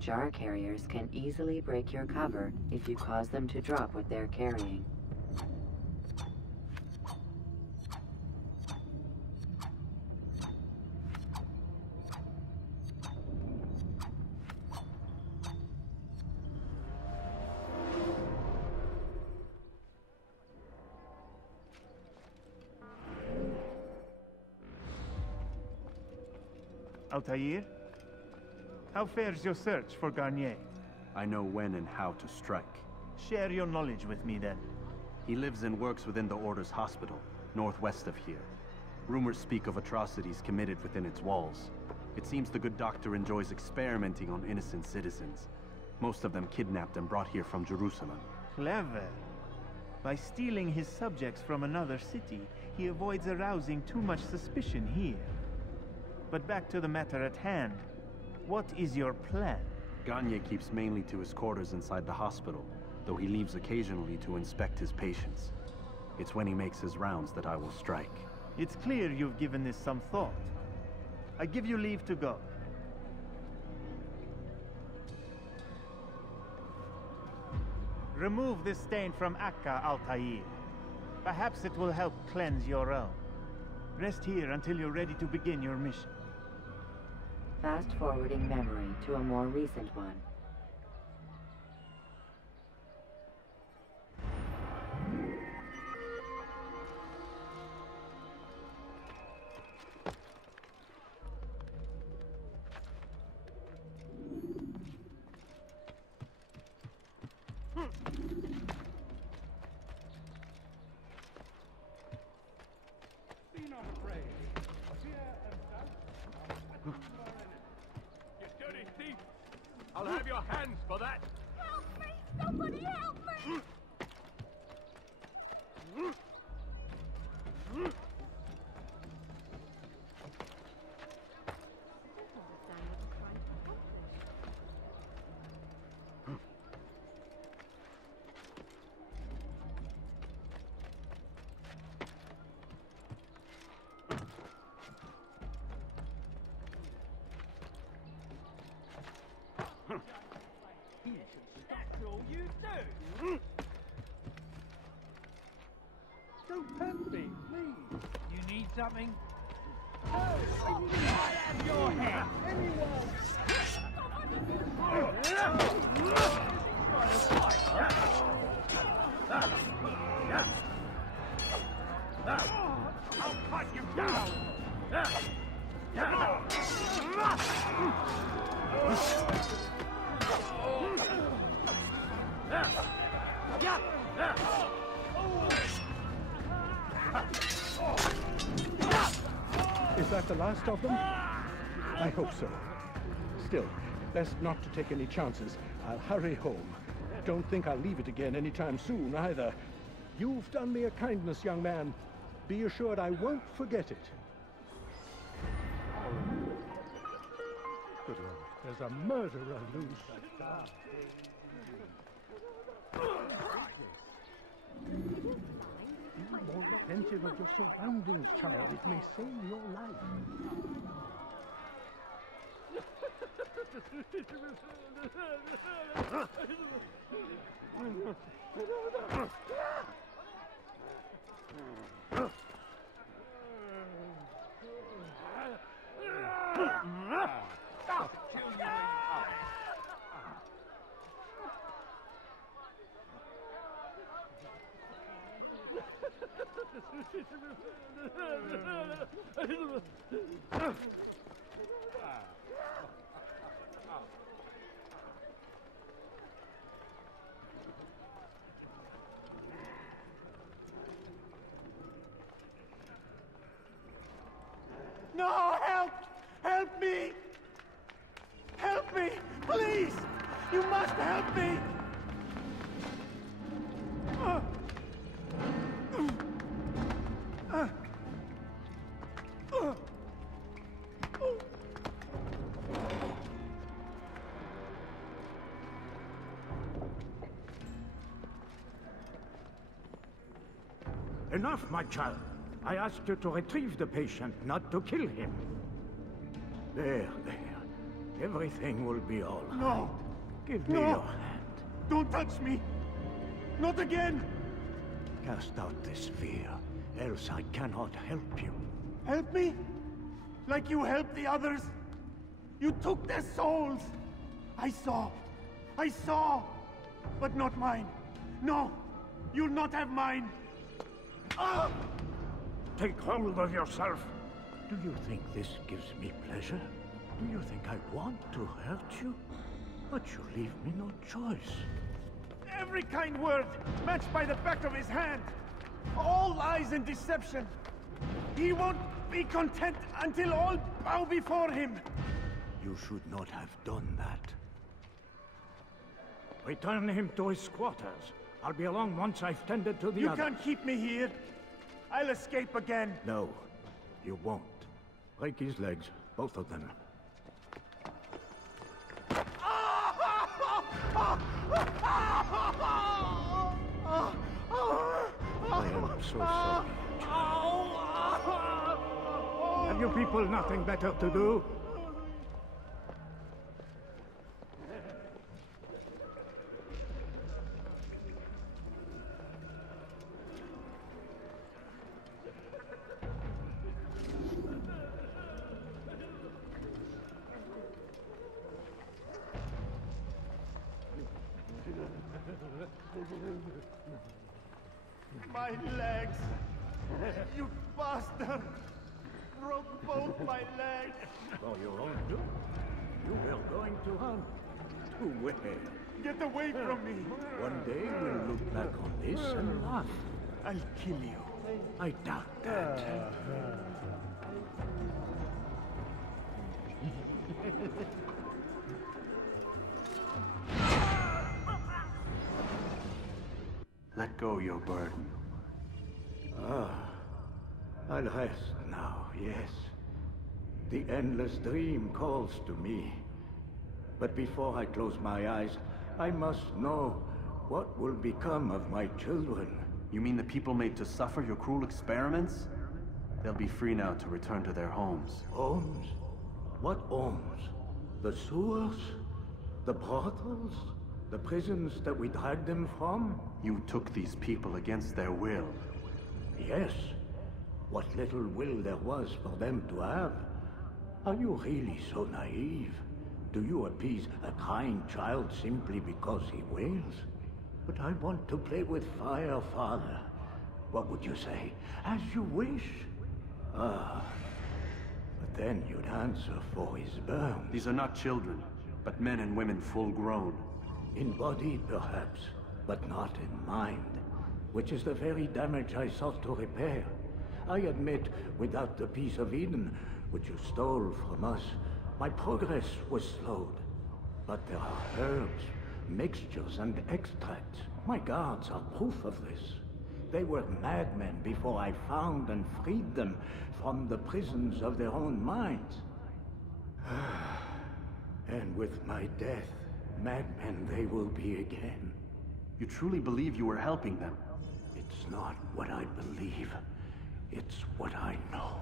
Jar carriers can easily break your cover if you cause them to drop what they're carrying. Altair? How fares your search for Garnier? I know when and how to strike. Share your knowledge with me, then. He lives and works within the Order's hospital, northwest of here. Rumors speak of atrocities committed within its walls. It seems the good doctor enjoys experimenting on innocent citizens. Most of them kidnapped and brought here from Jerusalem. Clever. By stealing his subjects from another city, he avoids arousing too much suspicion here. But back to the matter at hand. What is your plan? Garnier keeps mainly to his quarters inside the hospital, though he leaves occasionally to inspect his patients. It's when he makes his rounds that I will strike. It's clear you've given this some thought. I give you leave to go. Remove this stain from Akka, Altair. Perhaps it will help cleanse your own. Rest here until you're ready to begin your mission. Fast-forwarding memory to a more recent one. Be not afraid. Fear and doubt. You dirty thief! I'll have your hands for that! Help me! Somebody help me! That's all you do! Don't tempt me, please! You need something? No! I have your head! Anyone! I'll cut you down! Is that the last of them? I hope so. Still, best not to take any chances. I'll hurry home. Don't think I'll leave it again anytime soon, either. You've done me a kindness, young man. Be assured I won't forget it. Good Lord, there's a murderer loose. Be more attentive of your surroundings, child. It may save your life. No! Help! Help me! Help me! Please! You must help me! Enough, my child. I asked you to retrieve the patient, not to kill him. There. Everything will be all right. No! Give me No! your hand. Don't touch me! Not again! Cast out this fear, else I cannot help you. Help me? Like you helped the others? You took their souls! I saw! But not mine! No! You'll not have mine! Ah! Take hold of yourself. Do you think this gives me pleasure? Do you think I want to hurt you? But you leave me no choice. Every kind word matched by the back of his hand! All lies and deception! He won't be content until all bow before him! You should not have done that. Return him to his quarters. I'll be along once I've tended to the You other. can't keep me here! I'll escape again! No, you won't. Break his legs, both of them. I am so sorry. Have you people nothing better to do? My legs! You bastard! Broke both my legs! For your own good. You were going to hunt. To where? Get away from me! One day we'll look back on this and laugh. I'll kill you. I doubt that. Let go your burden. I'll rest now, yes. The endless dream calls to me. But before I close my eyes, I must know what will become of my children. You mean the people made to suffer your cruel experiments? They'll be free now to return to their homes. Homes? What homes? The sewers? The brothels? The prisons that we dragged them from? You took these people against their will. Yes. What little will there was for them to have. Are you really so naive? Do you appease a crying child simply because he wails? But I want to play with fire, Father. What would you say? As you wish. But then you'd answer for his burn. These are not children, but men and women full grown. In body, perhaps, but not in mind. Which is the very damage I sought to repair. I admit, without the piece of Eden, which you stole from us, my progress was slowed. But there are herbs, mixtures, and extracts. My guards are proof of this. They were madmen before I found and freed them from the prisons of their own minds. And with my death, madmen they will be again. You truly believe you were helping them? It's not what I believe. It's what I know.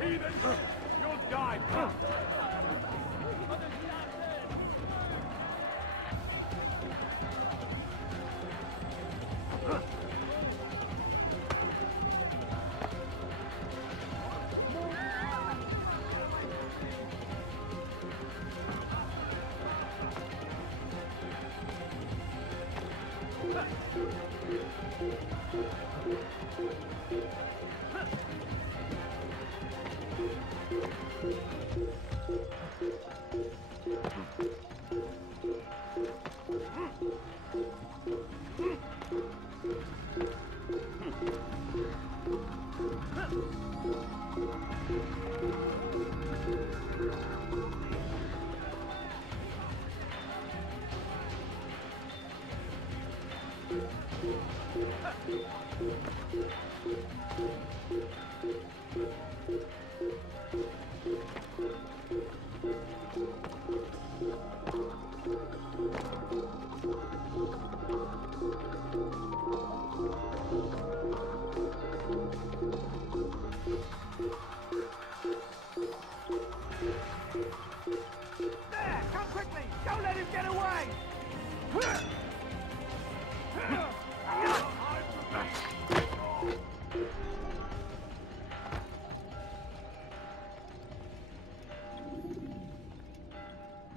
Heathen! You'll die!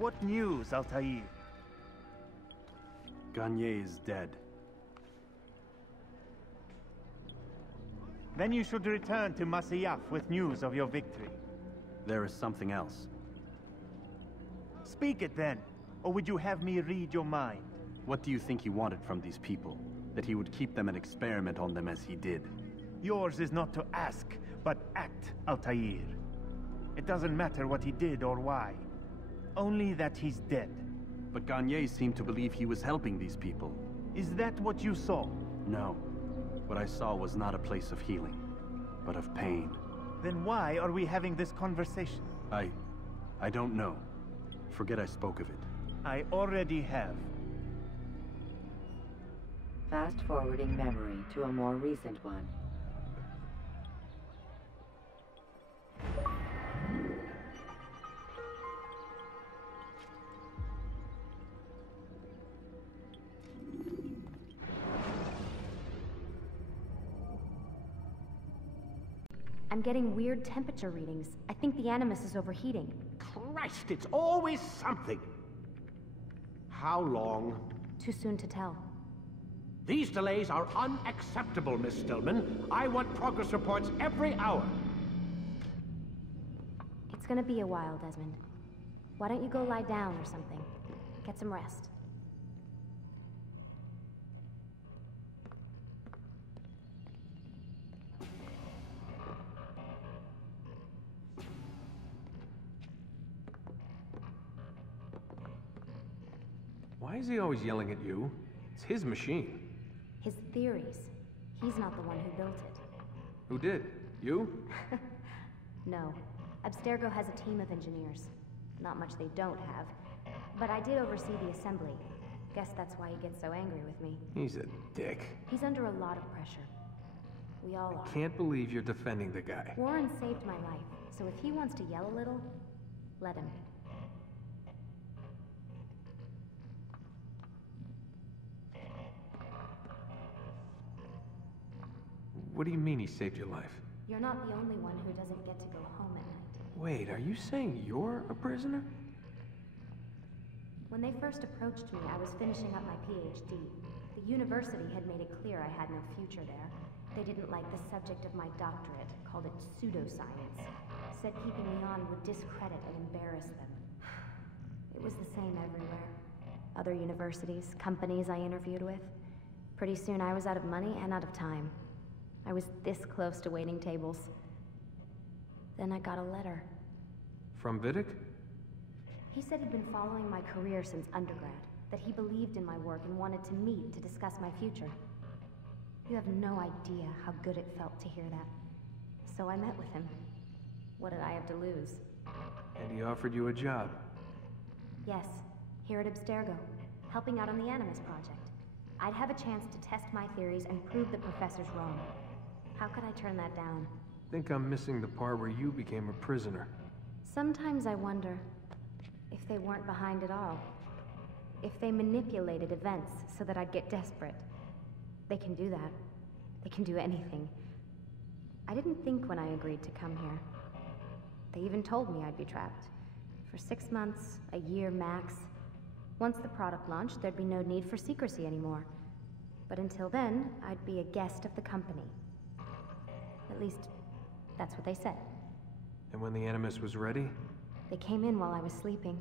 What news, Altair? Garnier is dead. Then you should return to Masyaf with news of your victory. There is something else. Speak it then, or would you have me read your mind? What do you think he wanted from these people? That he would keep them and experiment on them as he did? Yours is not to ask, but act, Altair. It doesn't matter what he did or why. Only that he's dead. But Garnier seemed to believe he was helping these people. Is that what you saw? No. What I saw was not a place of healing, but of pain. Then why are we having this conversation? I don't know. Forget I spoke of it. I already have. Fast-forwarding memory to a more recent one. I'm getting weird temperature readings. I think the Animus is overheating. Christ, it's always something. How long? Too soon to tell. These delays are unacceptable, Miss Stillman. I want progress reports every hour. It's gonna be a while, Desmond. Why don't you go lie down or something? Get some rest. Why is he always yelling at you? It's his machine. His theories. He's not the one who built it. Who did? You? No. Abstergo has a team of engineers. Not much they don't have. But I did oversee the assembly. Guess that's why he gets so angry with me. He's a dick. He's under a lot of pressure. We all are. Can't believe you're defending the guy. Warren saved my life, so if he wants to yell a little, let him. What do you mean he saved your life? You're not the only one who doesn't get to go home at night. Wait, are you saying you're a prisoner? When they first approached me, I was finishing up my PhD. The university had made it clear I had no future there. They didn't like the subject of my doctorate, called it pseudoscience. Said keeping me on would discredit and embarrass them. It was the same everywhere. Other universities, companies I interviewed with. Pretty soon I was out of money and out of time. I was this close to waiting tables. Then I got a letter. From Vidic? He said he'd been following my career since undergrad, that he believed in my work and wanted to meet to discuss my future. You have no idea how good it felt to hear that. So I met with him. What did I have to lose? And he offered you a job. Yes, here at Abstergo, helping out on the Animus project. I'd have a chance to test my theories and prove the professors wrong. How could I turn that down? Think I'm missing the part where you became a prisoner. Sometimes I wonder if they weren't behind it all. If they manipulated events so that I'd get desperate. They can do that. They can do anything. I didn't think when I agreed to come here. They even told me I'd be trapped. For 6 months, a year max. Once the product launched, there'd be no need for secrecy anymore. But until then, I'd be a guest of the company. At least, that's what they said. And when the Animus was ready? They came in while I was sleeping.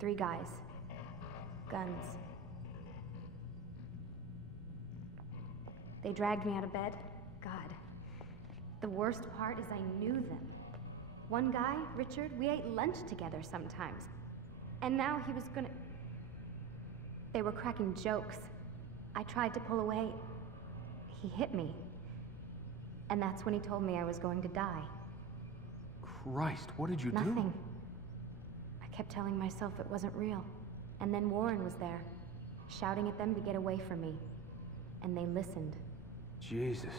3 guys. Guns. They dragged me out of bed. God. The worst part is I knew them. One guy, Richard, we ate lunch together sometimes. And now he was gonna... They were cracking jokes. I tried to pull away. He hit me. And that's when he told me I was going to die. Christ, what did you do? Nothing. I kept telling myself it wasn't real. And then Warren was there, shouting at them to get away from me. And they listened. Jesus.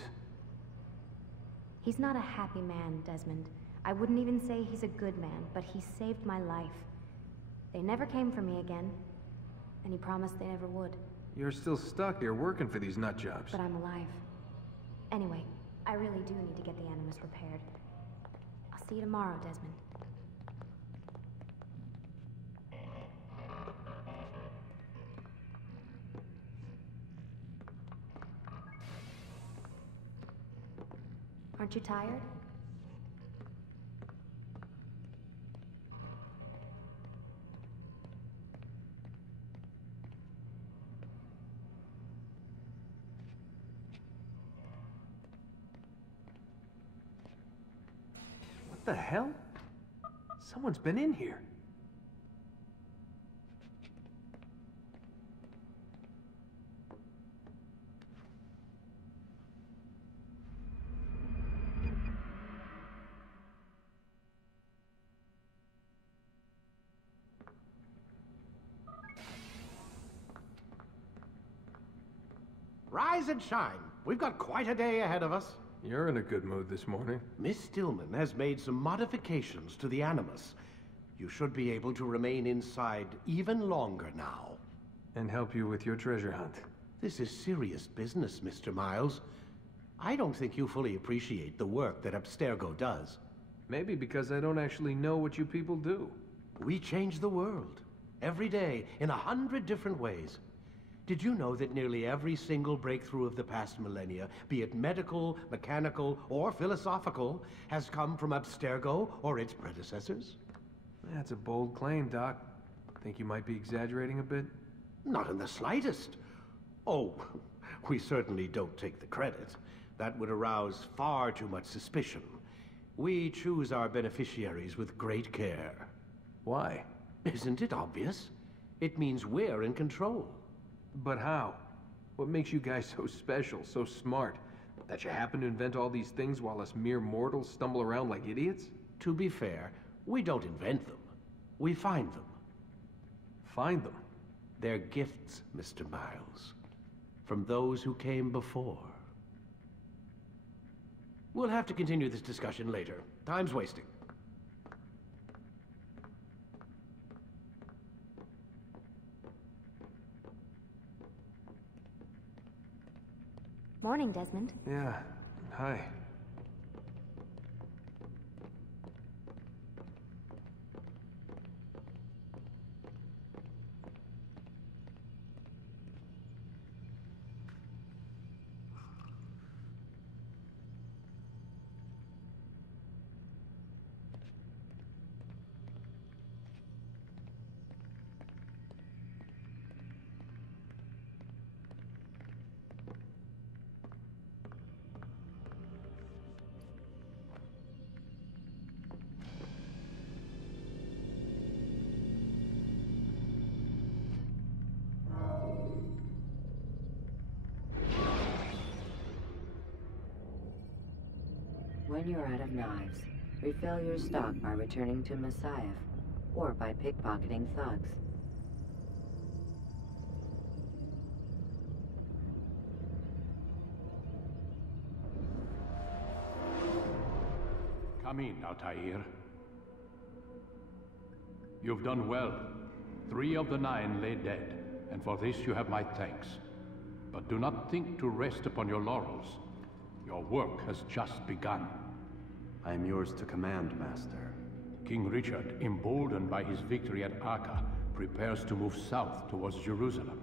He's not a happy man, Desmond. I wouldn't even say he's a good man, but he saved my life. They never came for me again, and he promised they never would. You're still stuck here working for these nut jobs. But I'm alive. Anyway, I really do need to get the Animus repaired. I'll see you tomorrow, Desmond. Aren't you tired? What the hell? Someone's been in here. Rise and shine. We've got quite a day ahead of us. You're in a good mood this morning. Miss Stillman has made some modifications to the Animus. You should be able to remain inside even longer now. And help you with your treasure hunt. This is serious business, Mr. Miles. I don't think you fully appreciate the work that Abstergo does. Maybe because I don't actually know what you people do. We change the world. Every day, in 100 different ways. Did you know that nearly every single breakthrough of the past millennia, be it medical, mechanical, or philosophical, has come from Abstergo or its predecessors? That's a bold claim, Doc. Think you might be exaggerating a bit? Not in the slightest. Oh, we certainly don't take the credit. That would arouse far too much suspicion. We choose our beneficiaries with great care. Why? Isn't it obvious? It means we're in control. But how? What makes you guys so special, so smart? That you happen to invent all these things while us mere mortals stumble around like idiots? To be fair, we don't invent them. We find them. Find them? They're gifts, Mr. Miles. From those who came before. We'll have to continue this discussion later. Time's wasting. Morning, Desmond. Yeah. Hi. When you're out of knives, refill your stock by returning to Messiah, or by pickpocketing thugs. Come in, Altair. You've done well. 3 of the 9 lay dead, and for this you have my thanks. But do not think to rest upon your laurels. Your work has just begun. I am yours to command, Master. King Richard, emboldened by his victory at Acre, prepares to move south towards Jerusalem.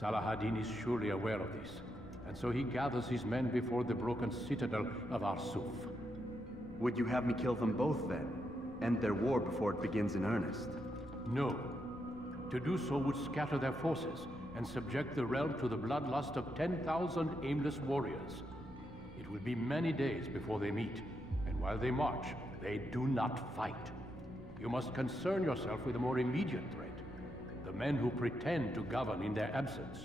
Salah-ad-Din is surely aware of this, and so he gathers his men before the broken citadel of Arsuf. Would you have me kill them both then? End their war before it begins in earnest? No. To do so would scatter their forces and subject the realm to the bloodlust of 10,000 aimless warriors. It will be many days before they meet, and while they march, they do not fight. You must concern yourself with a more immediate threat. The men who pretend to govern in their absence.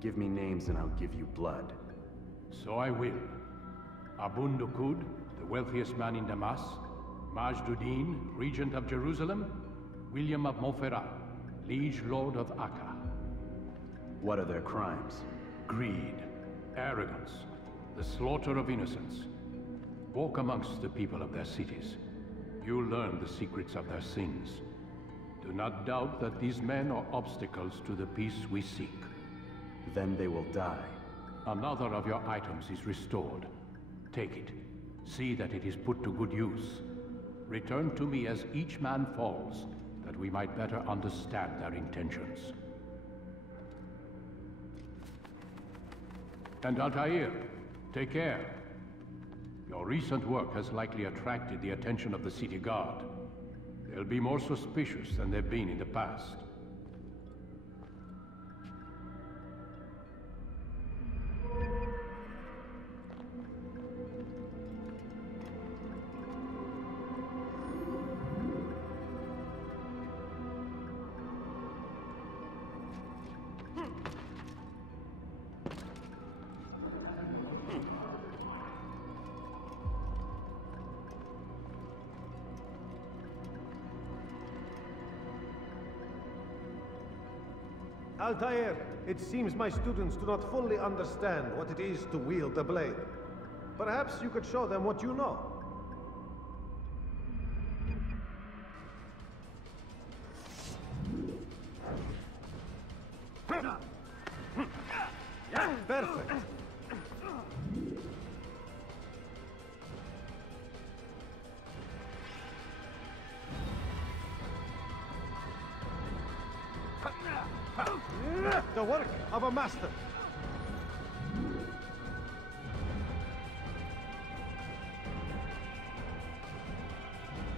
Give me names and I'll give you blood. So I will. Abun Dukud, the wealthiest man in Damas. Majd-ud-Din, regent of Jerusalem. William of Montferrat, liege lord of Acre. What are their crimes? Greed, arrogance, the slaughter of innocents. Walk amongst the people of their cities. You'll learn the secrets of their sins. Do not doubt that these men are obstacles to the peace we seek. Then they will die. Another of your items is restored. Take it. See that it is put to good use. Return to me as each man falls, that we might better understand their intentions. And Altair, take care. Your recent work has likely attracted the attention of the city guard. They'll be more suspicious than they've been in the past. Altair, it seems my students do not fully understand what it is to wield the blade. Perhaps you could show them what you know. Perfect. The work of a master.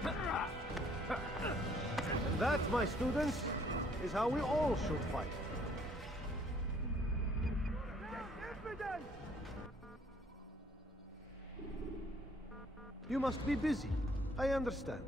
And that, my students, is how we all should fight. You must be busy. I understand.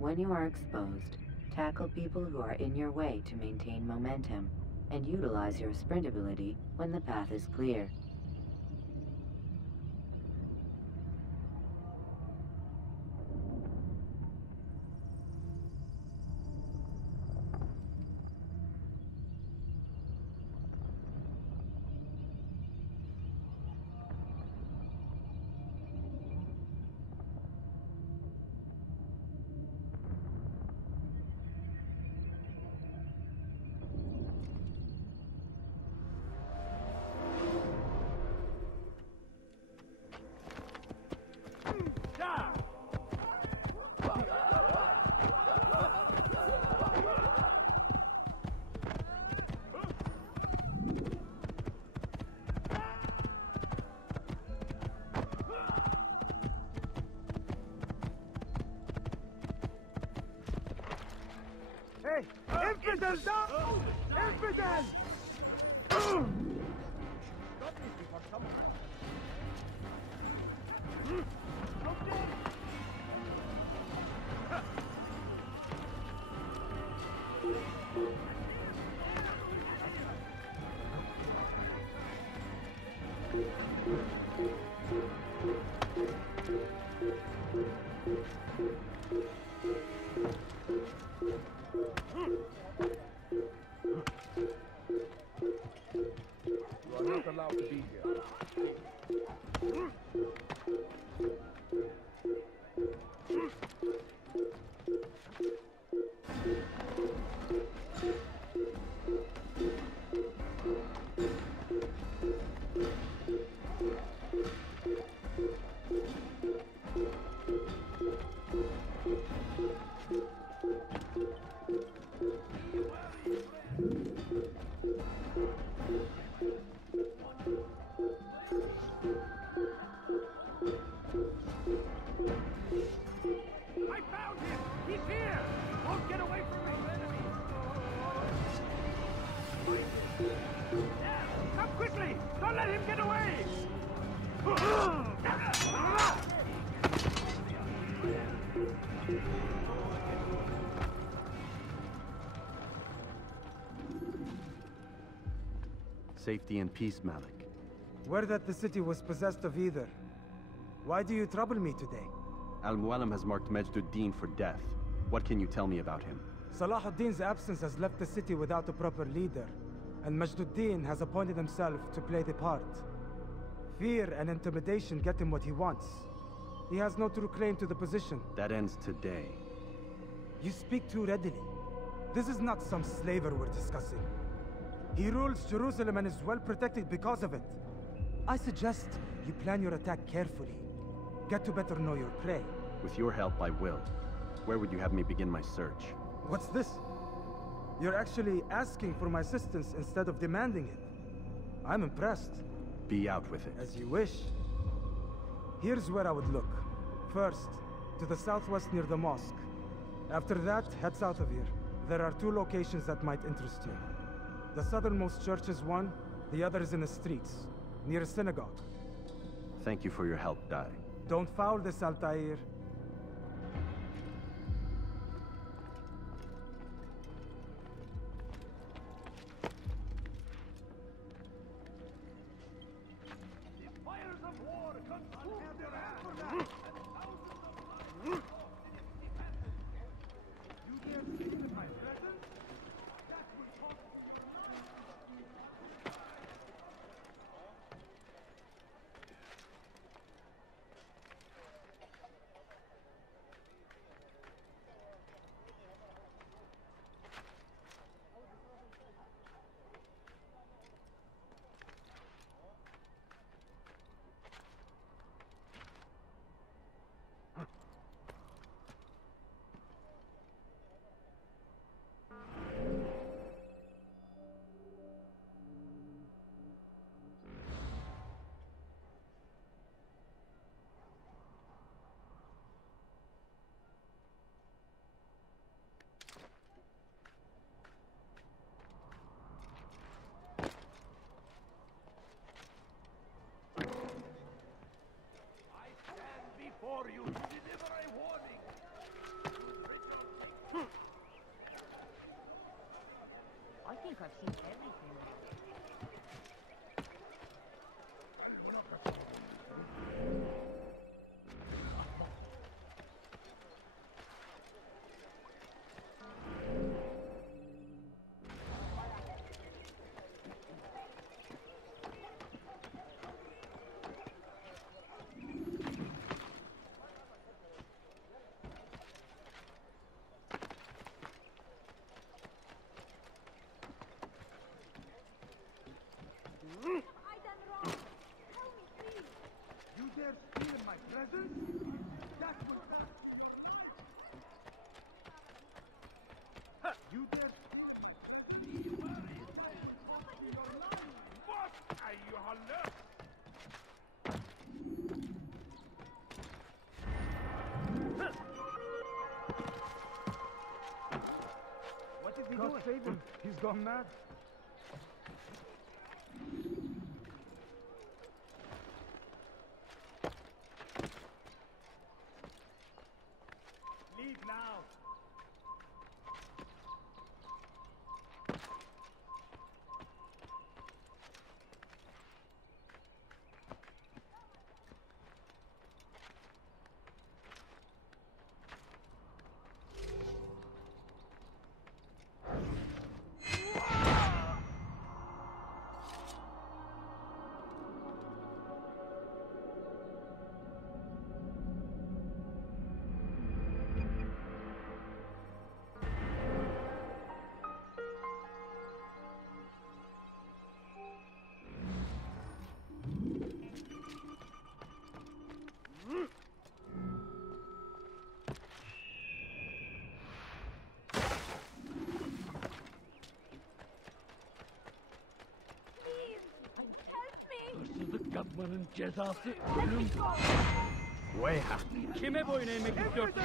When you are exposed, tackle people who are in your way to maintain momentum, and utilize your sprint ability when the path is clear. Hey! Infidel down! Infidel! Safety and peace, Malik. Word that the city was possessed of either. Why do you trouble me today? Al-Mualim has marked Majduddin for death. What can you tell me about him? Salahuddin's absence has left the city without a proper leader, and Majduddin has appointed himself to play the part. Fear and intimidation get him what he wants. He has no true claim to the position. That ends today. You speak too readily. This is not some slaver we're discussing. He rules Jerusalem and is well protected because of it. I suggest you plan your attack carefully. Get to better know your prey. With your help, I will. Where would you have me begin my search? What's this? You're actually asking for my assistance instead of demanding it. I'm impressed. Be out with it. As you wish. Here's where I would look. First, to the southwest near the mosque. After that, head south of here. There are 2 locations that might interest you. The southernmost church is one, the other is in the streets, near a synagogue. Thank you for your help, Dai. Don't foul this, Altair. I've seen everything. God save him. He's gone mad. Leave now. Yapmanın cezası ölüm. Way after. Kime boyun eğmek istiyorsun?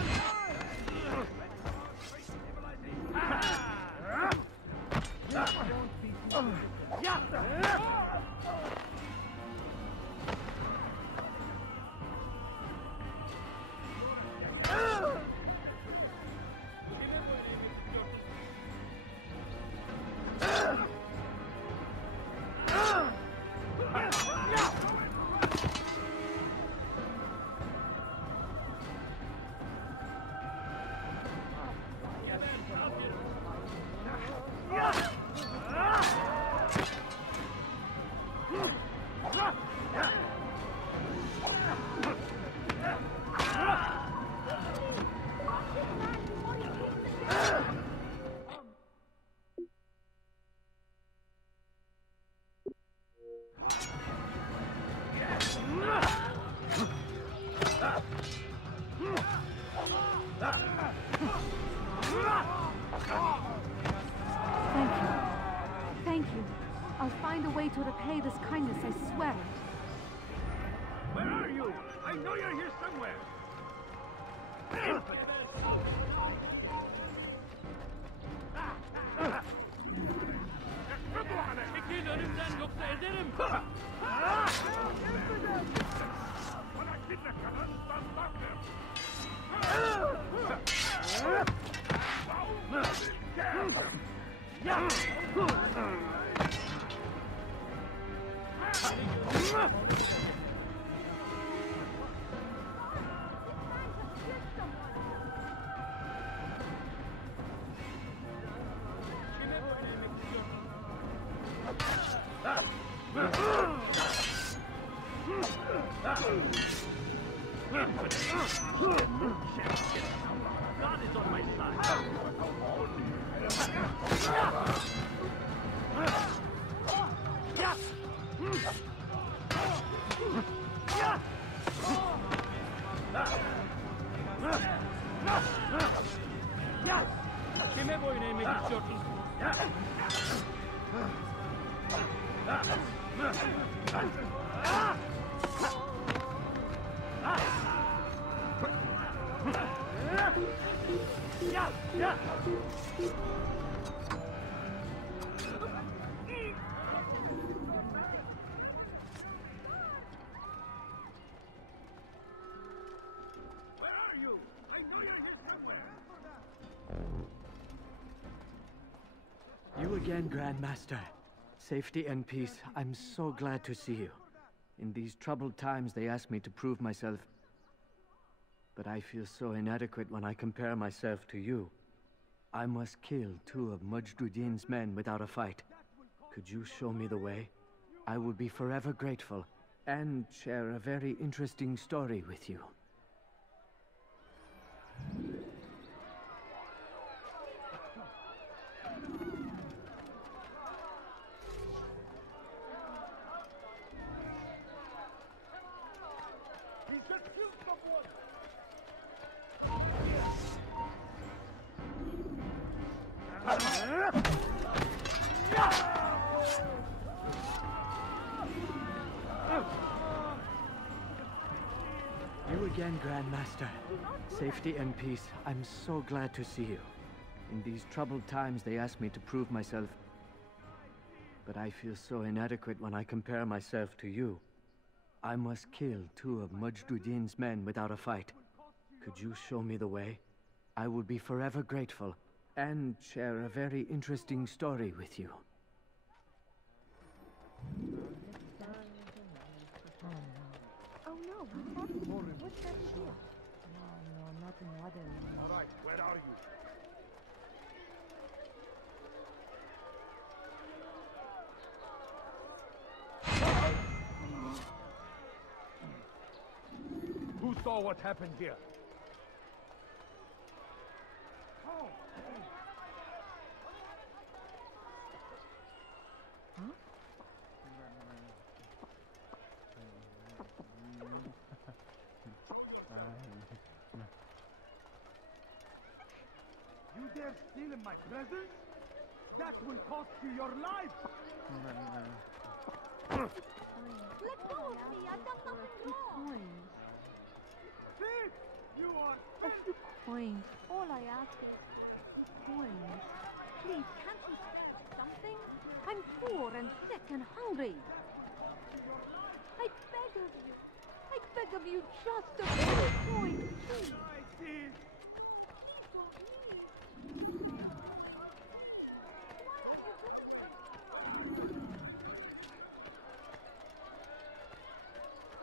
way to repay this kindness, I swear it. Where are you? I know you're here somewhere. Çekil önümden yoksa ederim. Bana kimle kalırsan bakın. God is on my side. Kime boyun eğmek istiyorsun? Where are you? I know you're here somewhere. You again, Grandmaster. Safety and peace. I'm so glad to see you. In these troubled times, they ask me to prove myself. But I feel so inadequate when I compare myself to you. I must kill 2 of Majduddin's men without a fight. Could you show me the way? I will be forever grateful, and share a very interesting story with you. You again, Grandmaster. Safety and peace. I'm so glad to see you. In these troubled times, they ask me to prove myself. But I feel so inadequate when I compare myself to you. I must kill 2 of Majduddin's men without a fight. Could you show me the way? I will be forever grateful, and share a very interesting story with you. Oh no, what's happening? What's happening here? No, nothing other. All right, where are you? Who saw what happened here? You dare steal in my presence? That will cost you your life! Let go of me! I've done nothing wrong! Thief! You are... A few coins. All I ask is a few coins. Please, can't you spare something? I'm poor and sick and hungry. I beg of you. I beg of you just a few coins, please.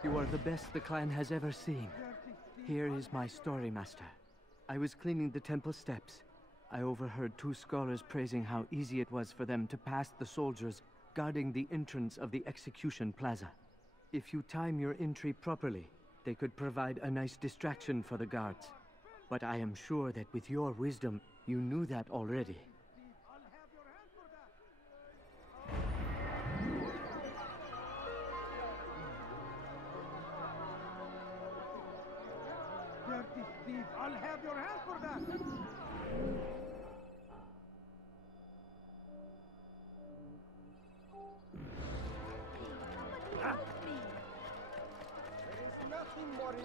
You are the best the clan has ever seen. Here is my story, Master. I was cleaning the temple steps. I overheard 2 scholars praising how easy it was for them to pass the soldiers guarding the entrance of the execution plaza. If you time your entry properly, they could provide a nice distraction for the guards. But I am sure that with your wisdom, you knew that already. Dirty thief! I'll have your hand for that!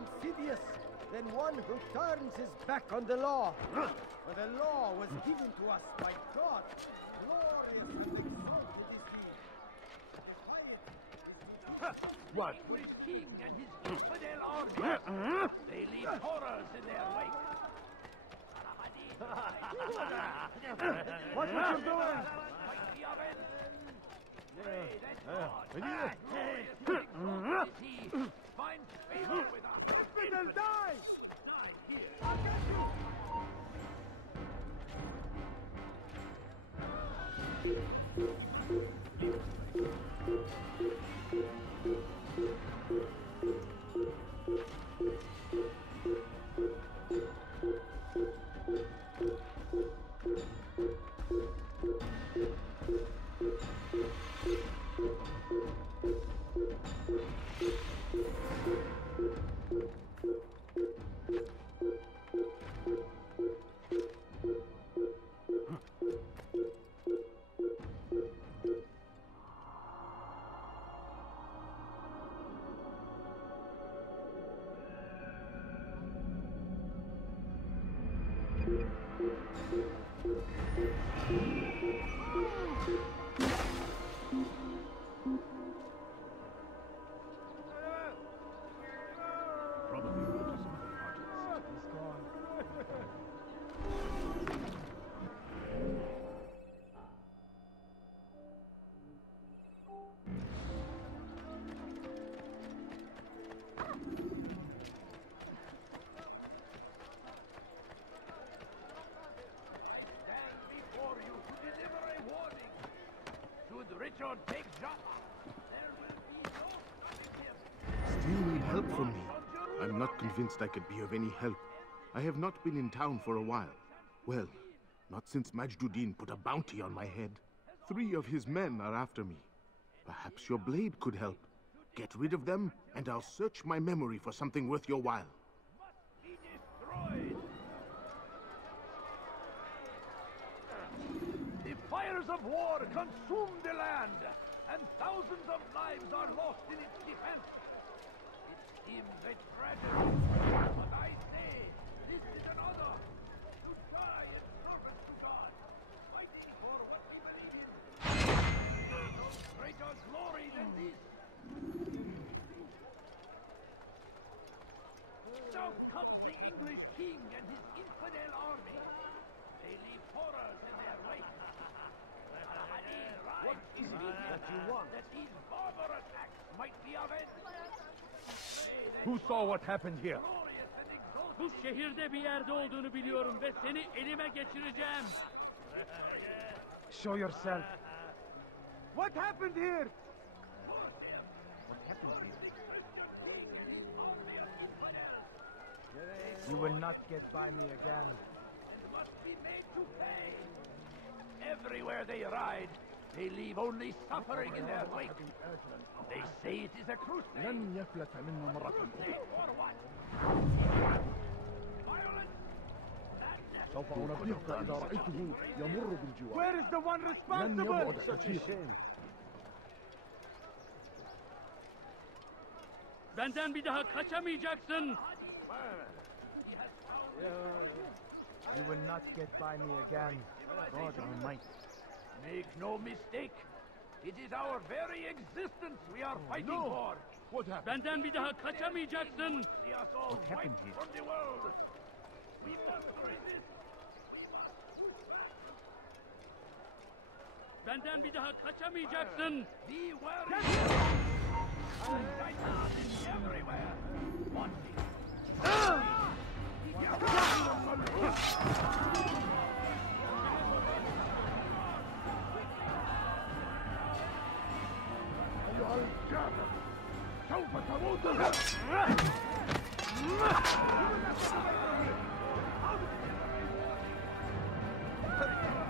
insidious than one who turns his back on the law. For the law was given to us by God. Glorious and exalted is he. What? His king and his infidel army. They leave horrors in their wake. Watch what you're doing! Find favor with us. Infidel, die! I'll get Richard, take Jaffa. Still need help from me. I'm not convinced I could be of any help. I have not been in town for a while. Well, not since Majduddin put a bounty on my head. 3 of his men are after me. Perhaps your blade could help. Get rid of them, and I'll search my memory for something worth your while. The fires of war consume the land, and thousands of lives are lost in its defense. It seems a tragedy, but I say, this is an honor to die as servants to God, fighting for what we believe in. No greater glory than this. South comes the English king and his infidel army. They leave horrors in their wake. What is it that you want? That these barbarous acts might be avenged. Who saw what happened here? Bu şehirde bir yerde olduğunu biliyorum ve seni elime geçireceğim. Show yourself. What happened here? What happened here? You will not get by me again. Must be made to pay. Everywhere they ride, they leave only suffering in their wake. They say it is a crusade. لن يفلت منه مرة. سوف أنبهك إذا رأيته يمر بالجوار. Where is the one responsible? لن يبعد كثيرا. Benden bir daha kaçamayacaksın. You will not get by me again. God Almighty. Make no mistake. It is our very existence we are fighting for. What happened? Benden bir daha kaçamayacaksın. See us all wiped from the world. We must resist. Benden bir daha kaçamayacaksın. Be wary. Shaitan is everywhere. Wanting. أيها الكافر سوف تموت.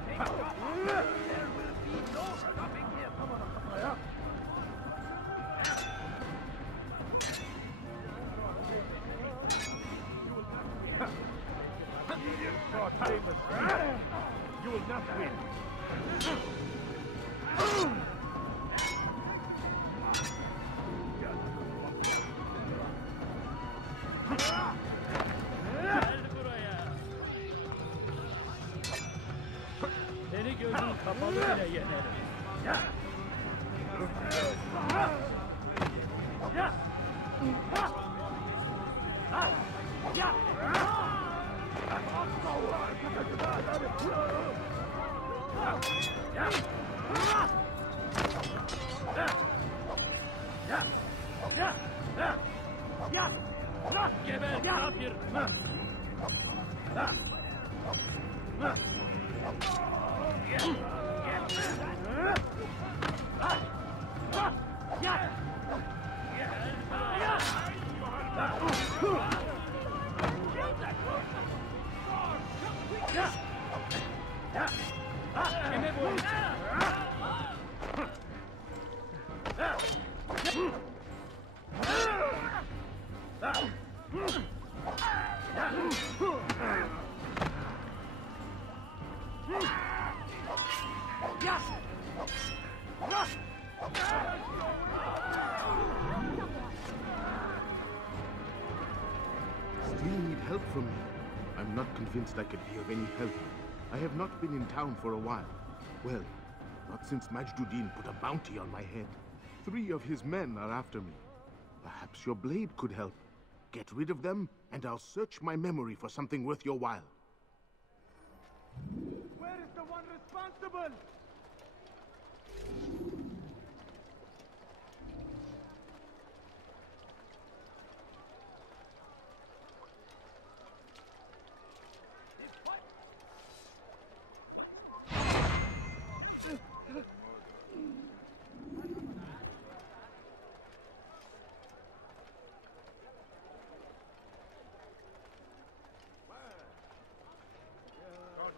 There will be no stopping him. Your time is spent. You will not win. Seni gözün kapalı bile yenerim. Geber kafir! Still need help from me. I'm not convinced I could be of any help. I have not been in town for a while. Well, not since Majduddin put a bounty on my head. 3 of his men are after me. Perhaps your blade could help. Get rid of them, and I'll search my memory for something worth your while. Where is the one responsible?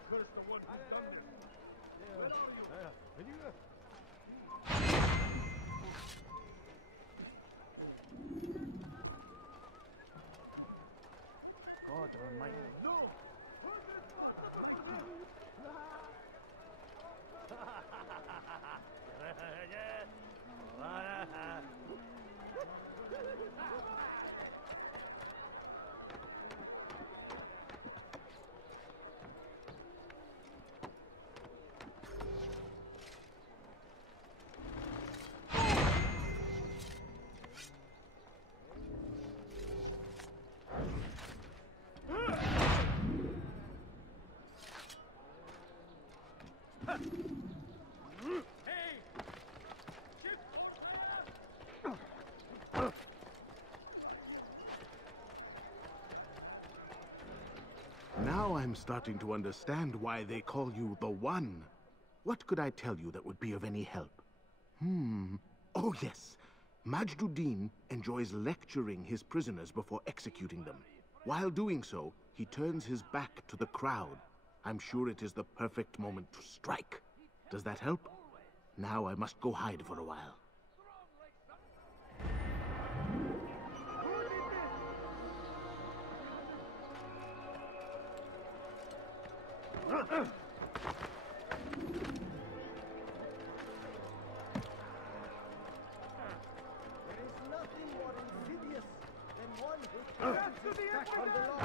Curse the one who's done this. God Almighty. No! Who's responsible for Now I'm starting to understand why they call you the One. What could I tell you that would be of any help? Oh yes. Majduddin enjoys lecturing his prisoners before executing them. While doing so, he turns his back to the crowd. I'm sure it is the perfect moment to strike. Does that help? Now I must go hide for a while. There is nothing more insidious than one who turns his back on the law.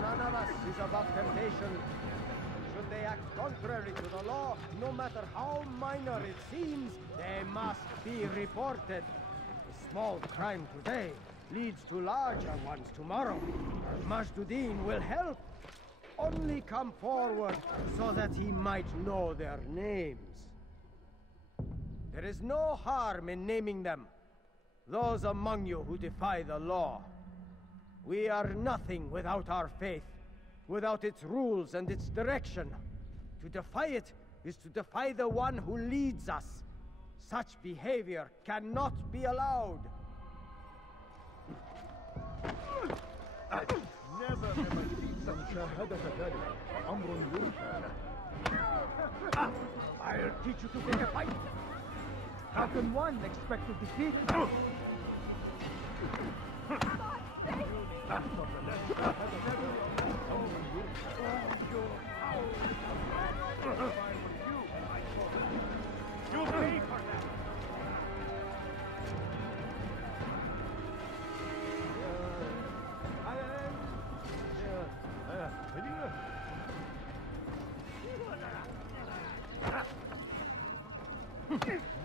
None of us is above temptation. Should they act contrary to the law, no matter how minor it seems, they must be reported. A small crime today leads to larger ones tomorrow. Majduddin will help. Only come forward so that he might know their names. There is no harm in naming them. Those among you who defy the law. We are nothing without our faith. without its rules and its direction. To defy it is to defy the one who leads us. Such behavior cannot be allowed. Never have I seen مشاهدة ذلك. أمر يرجى له. I'll teach you to pick a fight. How can one expect to defeat? You'll pay for that.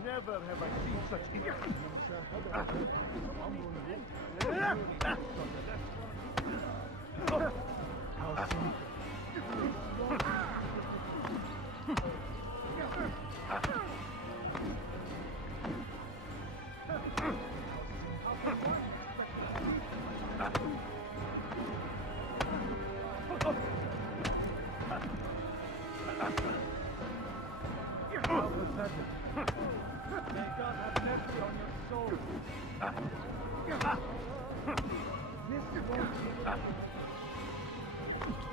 Never have I seen such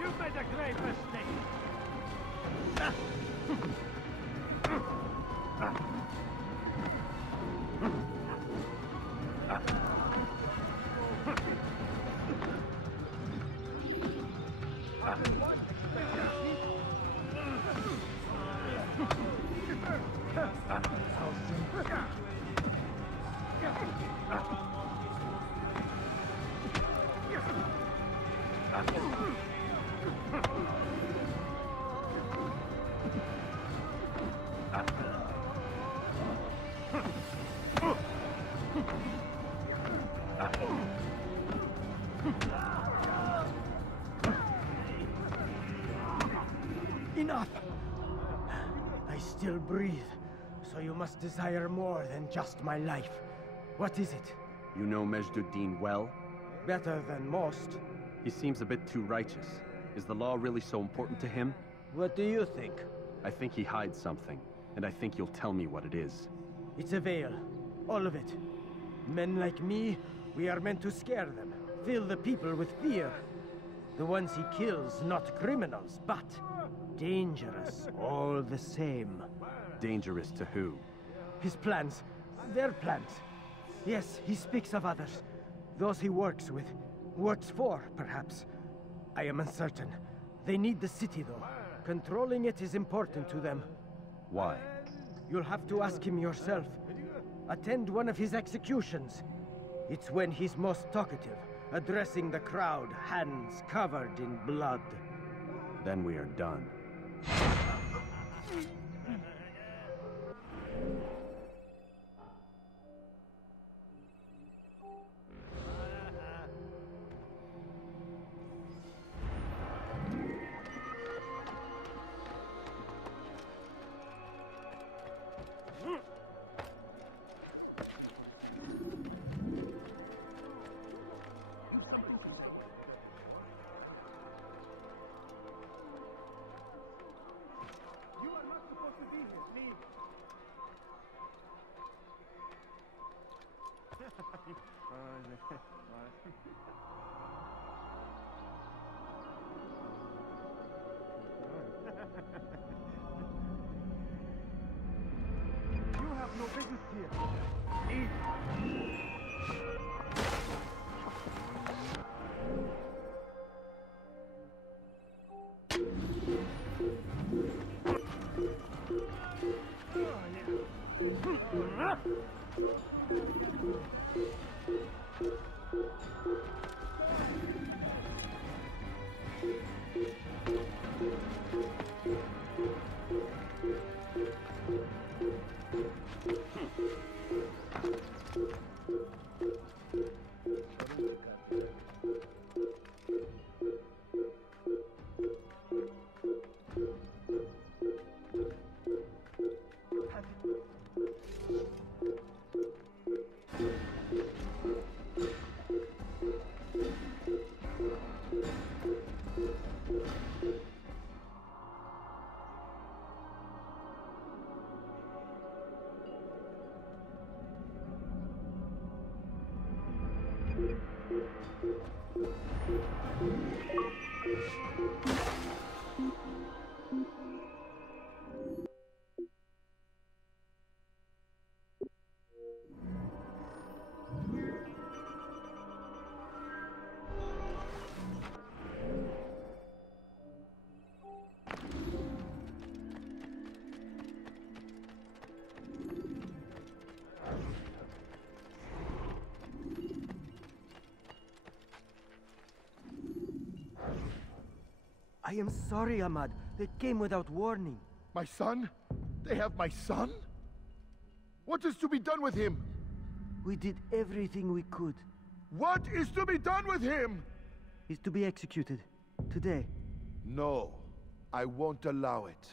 You've made a great mistake. Enough! I still breathe, so you must desire more than just my life. What is it? You know Majd-ud-Din well? Better than most. He seems a bit too righteous. Is the law really so important to him? What do you think? I think he hides something, and I think you'll tell me what it is. It's a veil. All of it. Men like me, we are meant to scare them, fill the people with fear. The ones he kills, not criminals, but dangerous all the same. Dangerous to who? His plans. Their plans. Yes, he speaks of others. Those he works with. Works for, perhaps. I am uncertain. They need the city, though. Controlling it is important to them. Why? You'll have to ask him yourself. Attend one of his executions. It's when he's most talkative, addressing the crowd, hands covered in blood. Then we are done. You have no business here. Leave. I am sorry, Ahmad. They came without warning. My son? They have my son? What is to be done with him? We did everything we could. What is to be done with him? He's to be executed. Today. No. I won't allow it.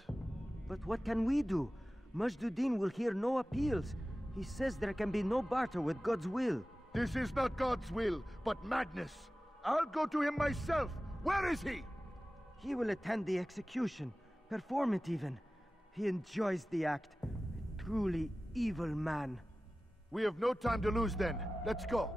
But what can we do? Majduddin will hear no appeals. He says there can be no barter with God's will. This is not God's will, but madness. I'll go to him myself. Where is he? He will attend the execution, perform it even. He enjoys the act. A truly evil man. We have no time to lose then. Let's go.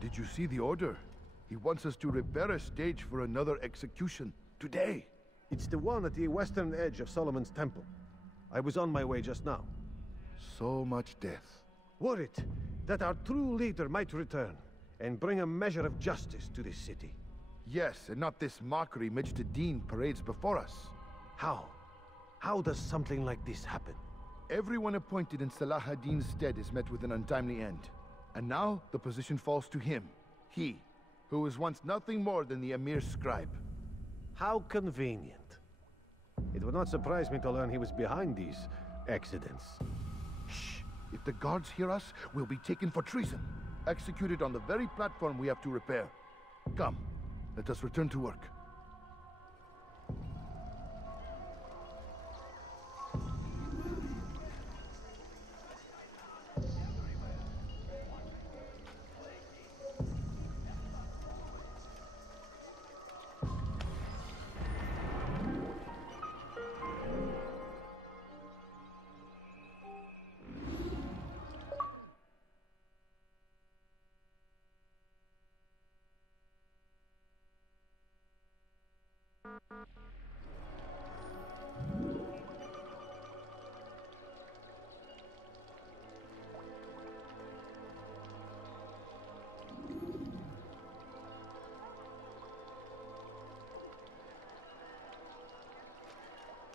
Did you see the order? He wants us to repair a stage for another execution. Today. It's the one at the western edge of Solomon's Temple. I was on my way just now. So much death. Worried that our true leader might return and bring a measure of justice to this city. Yes, and not this mockery Majduddin parades before us. How? How does something like this happen? Everyone appointed in Salah ad-Din's stead is met with an untimely end. And now, the position falls to him. He, who was once nothing more than the Emir's scribe. How convenient. It would not surprise me to learn he was behind these accidents. Shh! If the guards hear us, we'll be taken for treason. Executed on the very platform we have to repair. Come, let us return to work.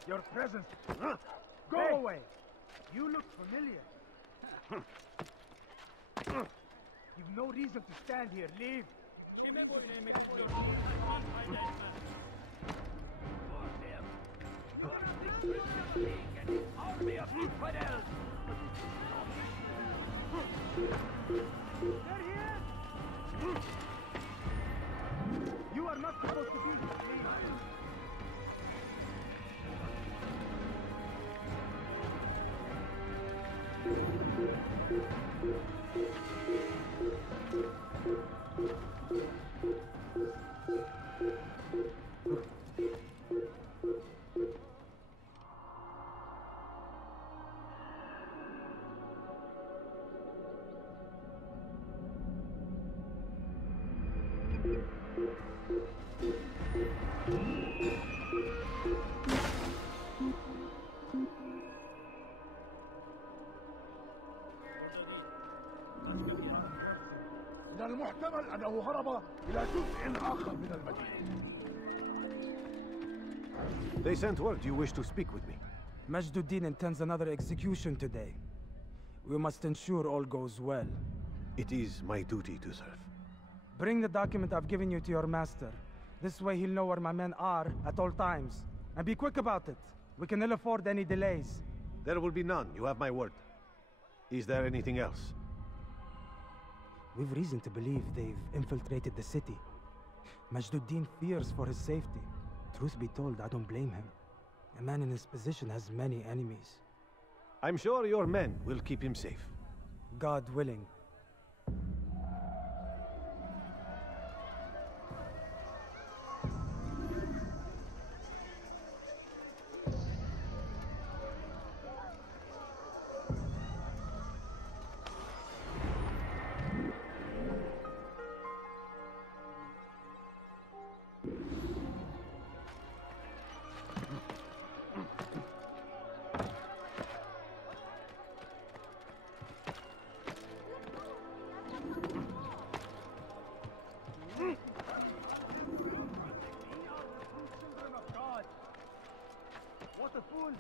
Your presence. Go away. You look familiar. You've no reason to stand here. Leave. Army of infidels. They're here. You are not supposed to be here. Leave. من المحتمل أنه هرب إلى جزء آخر من المدينة. They sent word you wish to speak with me. Majduddin intends another execution today. We must ensure all goes well. It is my duty to serve. Bring the document I've given you to your master. This way he'll know where my men are at all times. And be quick about it. We can ill afford any delays. There will be none, you have my word. Is there anything else? We've reason to believe they've infiltrated the city. Majduddin fears for his safety. Truth be told, I don't blame him. A man in his position has many enemies. I'm sure your men will keep him safe. God willing. What a fool!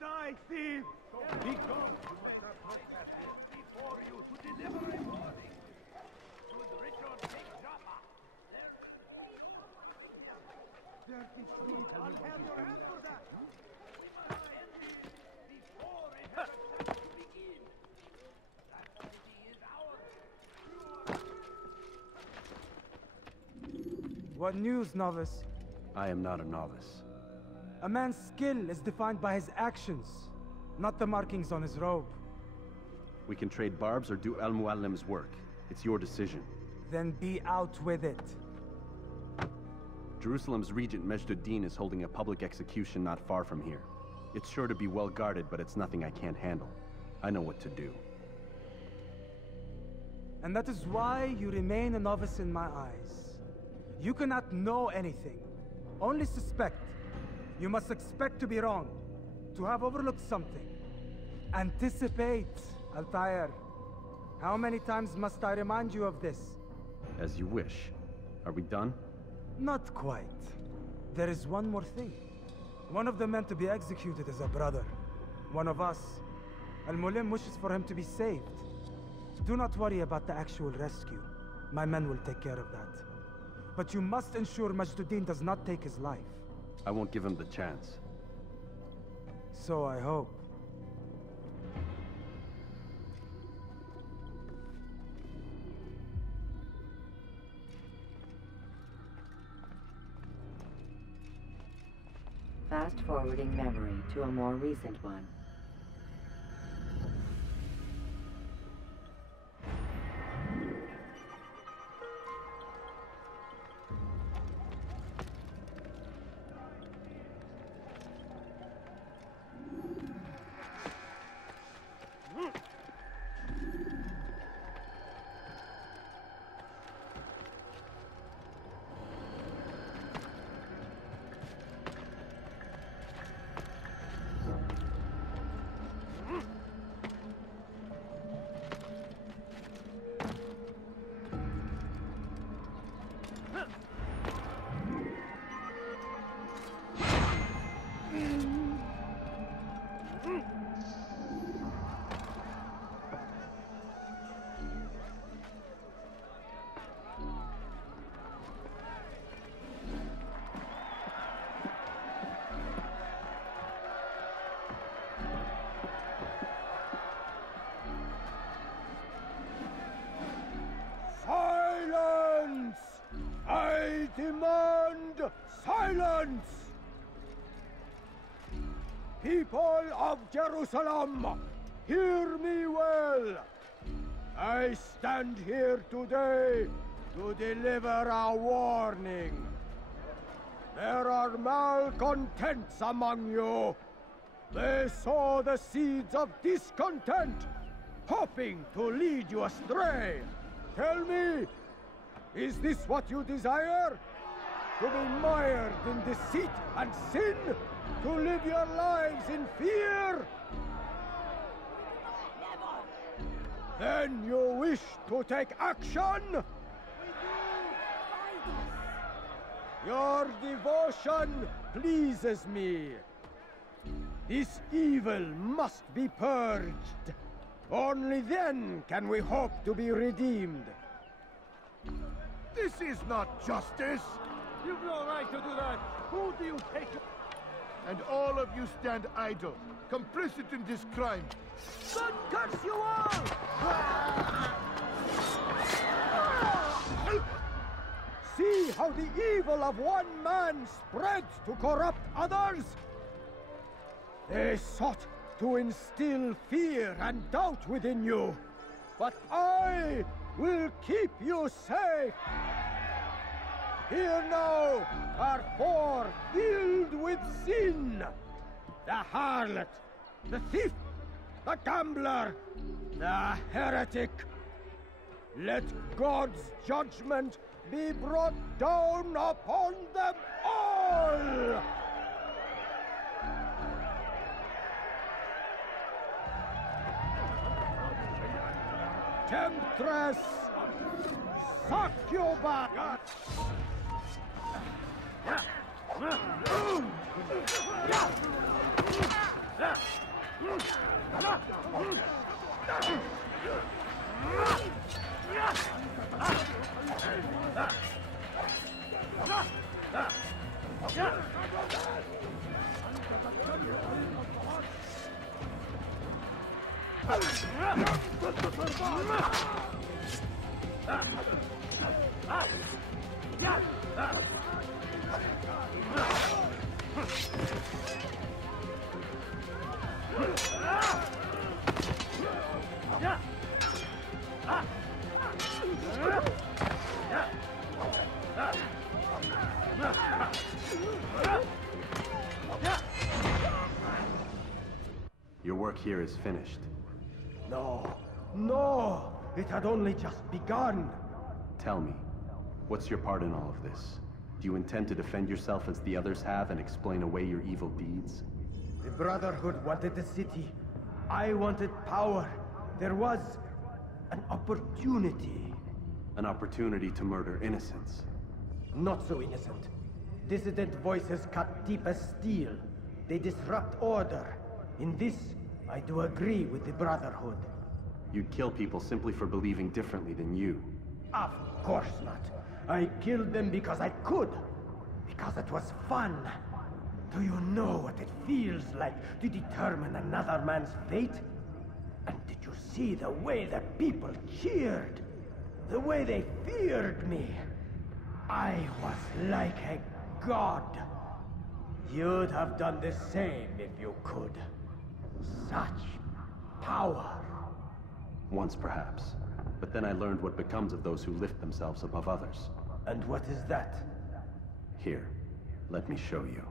Die, thief! Be gone! You must have protested before you to deliver a warning. Should Richard take Jaffa? Dirty sweet, I'll have your hand for that! We must end this before it has a chance to begin. That city is ours. What news, novice? I am not a novice. A man's skill is defined by his actions, not the markings on his robe. We can trade barbs or do Al-Muallim's work. It's your decision. Then be out with it. Jerusalem's regent Majduddin is holding a public execution not far from here. It's sure to be well guarded, but it's nothing I can't handle. I know what to do. And that is why you remain a novice in my eyes. You cannot know anything, only suspect. You must expect to be wrong, to have overlooked something. Anticipate, Altair. How many times must I remind you of this? As you wish. Are we done? Not quite. There is one more thing. One of the men to be executed is a brother. One of us. Al-Mulim wishes for him to be saved. Do not worry about the actual rescue. My men will take care of that. But you must ensure Majduddin does not take his life. I won't give him the chance. So I hope. Fast-forwarding memory to a more recent one. People of Jerusalem, hear me well. I stand here today to deliver a warning. There are malcontents among you. They sow the seeds of discontent, hoping to lead you astray. Tell me, is this what you desire? To be mired in deceit and sin? To live your lives in fear? Then you wish to take action? Your devotion pleases me. This evil must be purged. Only then can we hope to be redeemed. This is not justice! You've no right to do that! Who do you take? And all of you stand idle, complicit in this crime. God curse you all! See how the evil of one man spreads to corrupt others? They sought to instill fear and doubt within you, but I will keep you safe. Here now are four filled with sin. The harlot, the thief, the gambler, the heretic. Let God's judgment be brought down upon them all! Temptress! Succuba! Your work here is finished. No, no! It had only just begun. Tell me, what's your part in all of this? Do you intend to defend yourself as the others have and explain away your evil deeds? The Brotherhood wanted the city. I wanted power. There was an opportunity. An opportunity to murder innocents. Not so innocent. Dissident voices cut deep as steel. They disrupt order. In this, I do agree with the Brotherhood. You'd kill people simply for believing differently than you. Of course not. I killed them because I could. Because it was fun. Do you know what it feels like to determine another man's fate? And did you see the way the people cheered? The way they feared me? I was like a god. You'd have done the same if you could. Such power. Once perhaps. But then I learned what becomes of those who lift themselves above others. And what is that? Here, let me show you.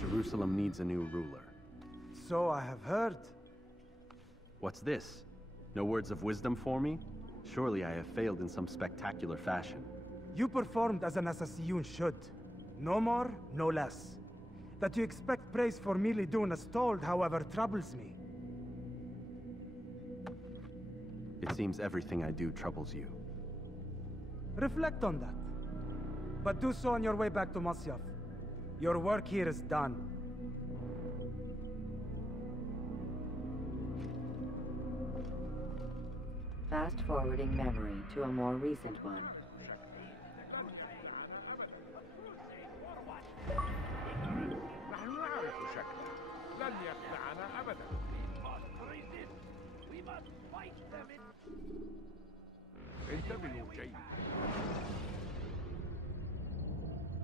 Jerusalem needs a new ruler. So I have heard. What's this? No words of wisdom for me? Surely I have failed in some spectacular fashion. You performed as an assassin should. No more, no less. That you expect praise for merely doing as told, however, troubles me. It seems everything I do troubles you. Reflect on that. But do so on your way back to Masyaf. Your work here is done. Fast-forwarding memory to a more recent one.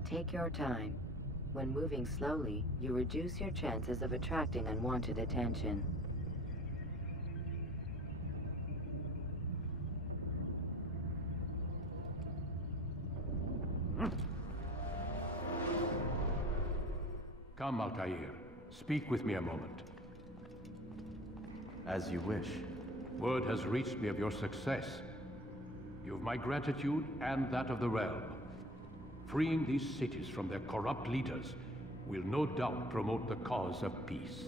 Take your time. When moving slowly, you reduce your chances of attracting unwanted attention. Come, Altair. Speak with me a moment. As you wish. Word has reached me of your success. You've my gratitude and that of the realm. Freeing these cities from their corrupt leaders will no doubt promote the cause of peace.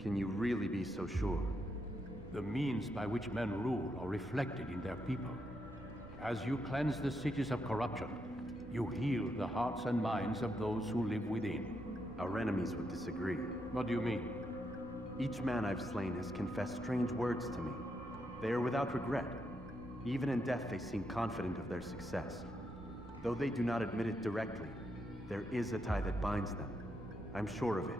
Can you really be so sure? The means by which men rule are reflected in their people. As you cleanse the cities of corruption, you heal the hearts and minds of those who live within. Our enemies would disagree. What do you mean? Each man I've slain has confessed strange words to me. They are without regret. Even in death they seem confident of their success. Though they do not admit it directly, there is a tie that binds them. I'm sure of it.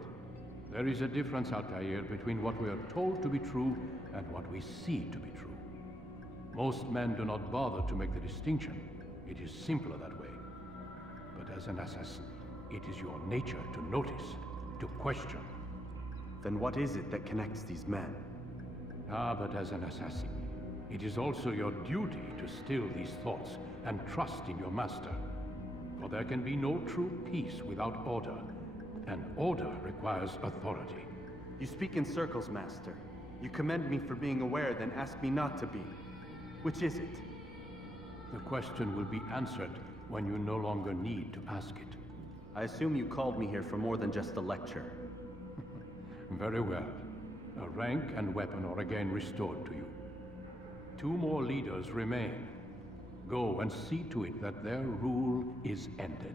There is a difference, Altair, between what we are told to be true and what we see to be true. Most men do not bother to make the distinction. It is simpler that way. But as an assassin, it is your nature to notice, to question. Then what is it that connects these men? Ah, but as an assassin, it is also your duty to still these thoughts and trust in your master. For there can be no true peace without order, and order requires authority. You speak in circles, Master. You commend me for being aware, then ask me not to be. Which is it? The question will be answered when you no longer need to ask it. I assume you called me here for more than just a lecture. Very well. A rank and weapon are again restored to you. 2 more leaders remain. Go and see to it that their rule is ended.